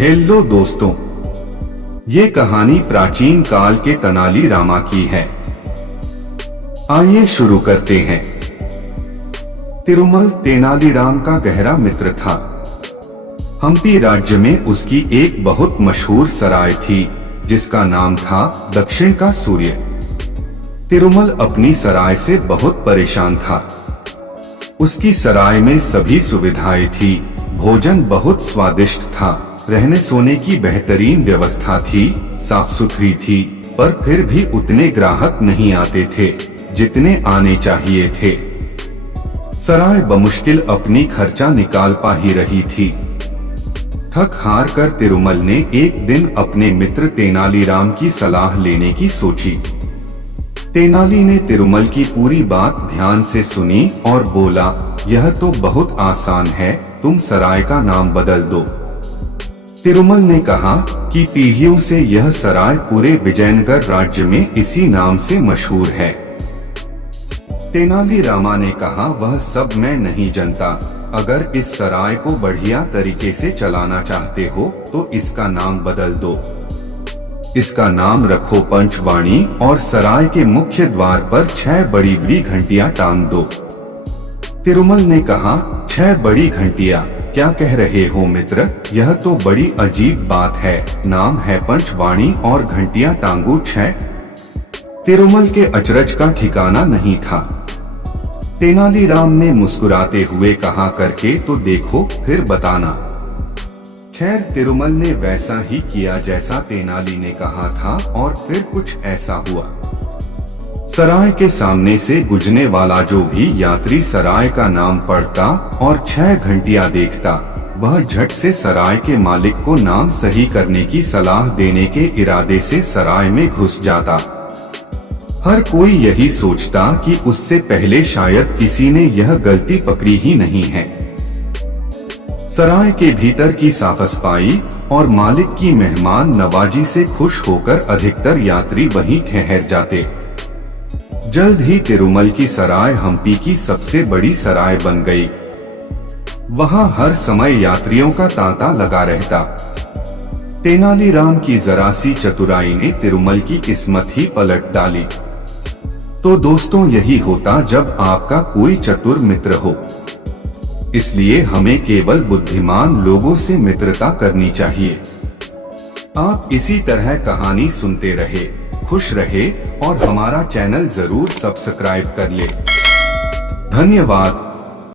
Hello दोस्तों, ये कहानी प्राचीन काल के तेनाली रामा की है। आइए शुरू करते हैं। तिरुमल तेनालीराम का गहरा मित्र था। हम्पी राज्य में उसकी एक बहुत मशहूर सराय थी जिसका नाम था दक्षिण का सूर्य। तिरुमल अपनी सराय से बहुत परेशान था। उसकी सराय में सभी सुविधाएं थी, भोजन बहुत स्वादिष्ट था, रहने सोने की बेहतरीन व्यवस्था थी, साफ सुथरी थी, पर फिर भी उतने ग्राहक नहीं आते थे जितने आने चाहिए थे। सराय बमुश्किल अपनी खर्चा निकाल पा ही रही थी। थक हार कर तिरुमल ने एक दिन अपने मित्र तेनालीराम की सलाह लेने की सोची। तेनाली ने तिरुमल की पूरी बात ध्यान से सुनी और बोला, यह तो बहुत आसान है, तुम सराय का नाम बदल दो। तिरुमल ने कहा कि पीढ़ियों से यह सराय पूरे विजयनगर राज्य में इसी नाम से मशहूर है। तेनाली रामा ने कहा, वह सब मैं नहीं जानता, अगर इस सराय को बढ़िया तरीके से चलाना चाहते हो तो इसका नाम बदल दो। इसका नाम रखो पंचवाणी और सराय के मुख्य द्वार पर 6 बड़ी बड़ी घंटियां टांग दो। तिरुमल ने कहा, 6 बड़ी घंटियां? क्या कह रहे हो मित्र, यह तो बड़ी अजीब बात है। नाम है पंचवाणी और घंटियां टांगू 6? तिरुमल के अचरज का ठिकाना नहीं था। तेनालीराम ने मुस्कुराते हुए कहा, करके तो देखो फिर बताना। खैर, तिरुमल ने वैसा ही किया जैसा तेनाली ने कहा था और फिर कुछ ऐसा हुआ। सराय के सामने से गुजरने वाला जो भी यात्री सराय का नाम पढ़ता और 6 घंटियां देखता, वह झट से सराय के मालिक को नाम सही करने की सलाह देने के इरादे से सराय में घुस जाता। हर कोई यही सोचता कि उससे पहले शायद किसी ने यह गलती पकड़ी ही नहीं है। सराय के भीतर की साफ सफाई और मालिक की मेहमान नवाजी से खुश होकर अधिकतर यात्री वहीं ठहर जाते। जल्द ही तिरुमल की सराय हम्पी की सबसे बड़ी सराय बन गई। वहां हर समय यात्रियों का तांता लगा रहता। तेनालीराम की जरा सी चतुराई ने तिरुमल की किस्मत ही पलट डाली। तो दोस्तों, यही होता जब आपका कोई चतुर मित्र हो। इसलिए हमें केवल बुद्धिमान लोगों से मित्रता करनी चाहिए। आप इसी तरह कहानी सुनते रहे, खुश रहे और हमारा चैनल जरूर सब्सक्राइब कर ले। धन्यवाद।